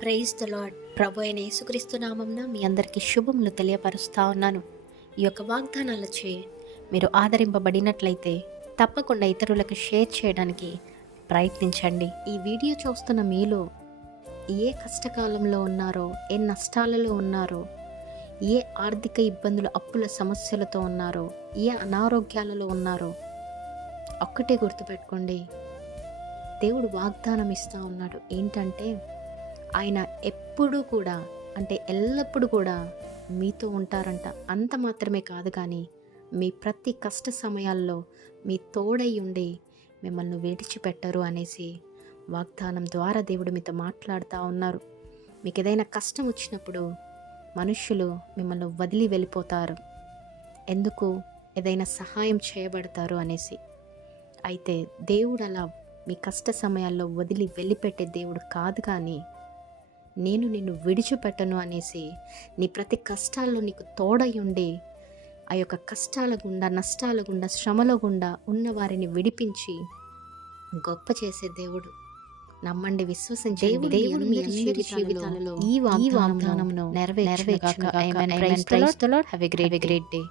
Praise the lord. ప్రభు అయిన యేసుక్రీస్తు నామమున మీ అందరికీ శుభములు తెలియపరుస్తా ఉన్నాను. ఈ యొక్క వాగ్దానాలచే మీరు ఆదరింపబడినట్లయితే తప్పకుండా ఇతరులకు షేర్ చేయడానికి ప్రయత్నించండి. ఈ వీడియో చూస్తున్న మీలో ఏ కష్టకాలంలో ఉన్నారో, ఏ నష్టాలలో ఉన్నారో, ఏ ఆర్థిక ఇబ్బందులు, అప్పుల సమస్యలతో ఉన్నారో, ఏ అనారోగ్యాలలో ఉన్నారో ఒక్కటే గుర్తుపెట్టుకోండి. దేవుడు వాగ్దానం ఇస్తూ ఉన్నాడు. ఏంటంటే ఆయన ఎప్పుడూ కూడా, అంటే ఎల్లప్పుడూ కూడా మీతో ఉంటారంట. అంత మాత్రమే కాదు, కానీ మీ ప్రతి కష్ట సమయాల్లో మీ తోడై ఉండి మిమ్మల్ని విడిచిపెట్టరు అనేసి వాగ్దానం ద్వారా దేవుడు మీతో మాట్లాడుతూ ఉన్నారు. మీకు ఏదైనా కష్టం వచ్చినప్పుడు మనుష్యులు మిమ్మల్ని వదిలి వెళ్ళిపోతారు. ఎందుకు? ఏదైనా సహాయం చేయబడతారు అనేసి. అయితే దేవుడు అలా మీ కష్ట సమయాల్లో వదిలి వెళ్ళిపెట్టే దేవుడు కాదు, కానీ నేను నిన్ను విడిచిపెట్టను అనేసి నీ ప్రతి కష్టాల్లో నీకు తోడై ఉండి ఆ యొక్క కష్టాల గుండా, నష్టాల గుండా, శ్రమల గుండా ఉన్న వారిని విడిపించి గొప్ప చేసే దేవుడు. నమ్మండి, విశ్వసించండి. దేవుడు మీ అందరి జీవితాలలో ఈ వాగ్దానమును నెరవేర్చుగాక. ఆమేన్. Praise the lord. Have a great day.